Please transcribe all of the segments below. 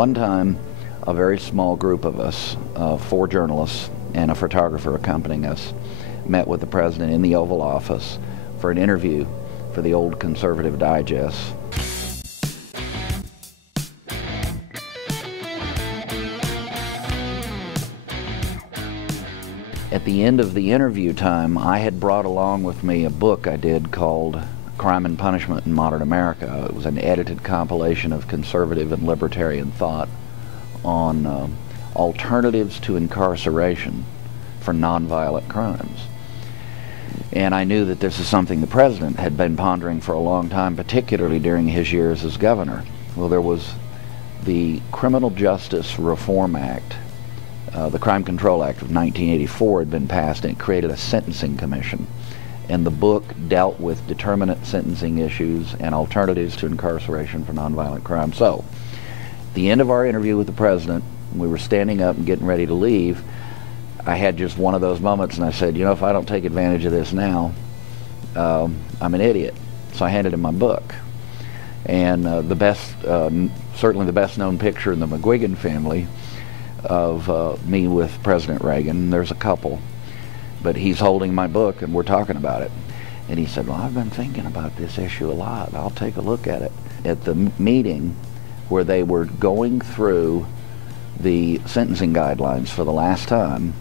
One time, a very small group of us, 4 journalists and a photographer accompanying us, met with the president in the Oval Office for an interview for the old Conservative Digest. At the end of the interview time, I had brought along with me a book I did called Crime and Punishment in Modern America. It was an edited compilation of conservative and libertarian thought on alternatives to incarceration for nonviolent crimes. And I knew that this is something the president had been pondering for a long time, particularly during his years as governor. Well, there was the Criminal Justice Reform Act. The Crime Control Act of 1984 had been passed, and it created a sentencing commission. And the book dealt with determinate sentencing issues and alternatives to incarceration for nonviolent crime. So, at the end of our interview with the president, we were standing up and getting ready to leave. I had just one of those moments, and I said, you know, if I don't take advantage of this now, I'm an idiot. So I handed him my book. And certainly the best known picture in the McGuigan family of me with President Reagan, there's a couple, but he's holding my book and we're talking about it. And he said, well, I've been thinking about this issue a lot. I'll take a look at it. At the meeting where they were going through the sentencing guidelines for the last time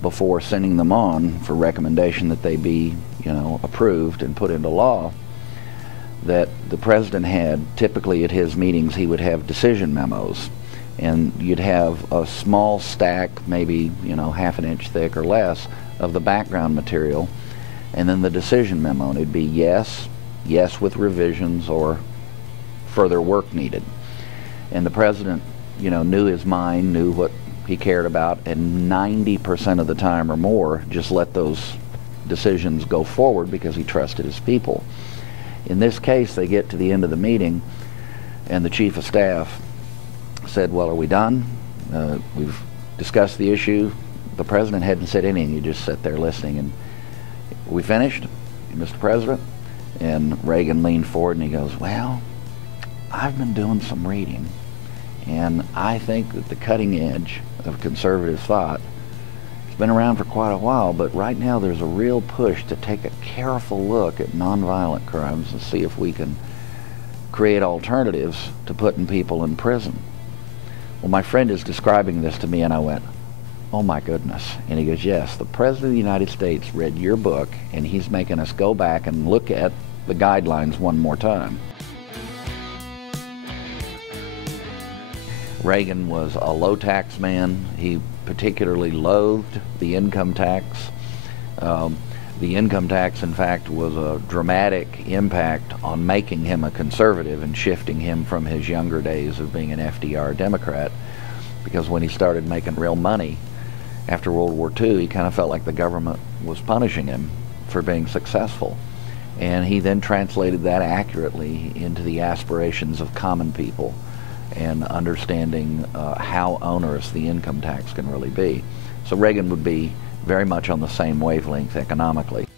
before sending them on for recommendation that they be, you know, approved and put into law, that the president had, typically at his meetings, he would have decision memos. And you'd have a small stack, maybe, you know, half an inch thick or less, of the background material, and then the decision memo. And it'd be yes, yes with revisions, or further work needed. And the president, you know, knew his mind, knew what he cared about, and 90% of the time or more just let those decisions go forward because he trusted his people. In this case, they get to the end of the meeting, and the chief of staff said, well, are we done? We've discussed the issue. The president hadn't said anything. He just sat there listening. And we finished, Mr. President? And Reagan leaned forward and he goes, well, I've been doing some reading, and I think that the cutting edge of conservative thought has been around for quite a while, but right now there's a real push to take a careful look at nonviolent crimes and see if we can create alternatives to putting people in prison. Well, my friend is describing this to me, and I went, oh my goodness. And he goes, yes, the President of the United States read your book, and he's making us go back and look at the guidelines one more time. Reagan was a low-tax man. He particularly loathed the income tax. The income tax, in fact, was a dramatic impact on making him a conservative and shifting him from his younger days of being an FDR Democrat, because when he started making real money after World War II, he kind of felt like the government was punishing him for being successful. And he then translated that accurately into the aspirations of common people and understanding how onerous the income tax can really be. So Reagan would be very much on the same wavelength economically.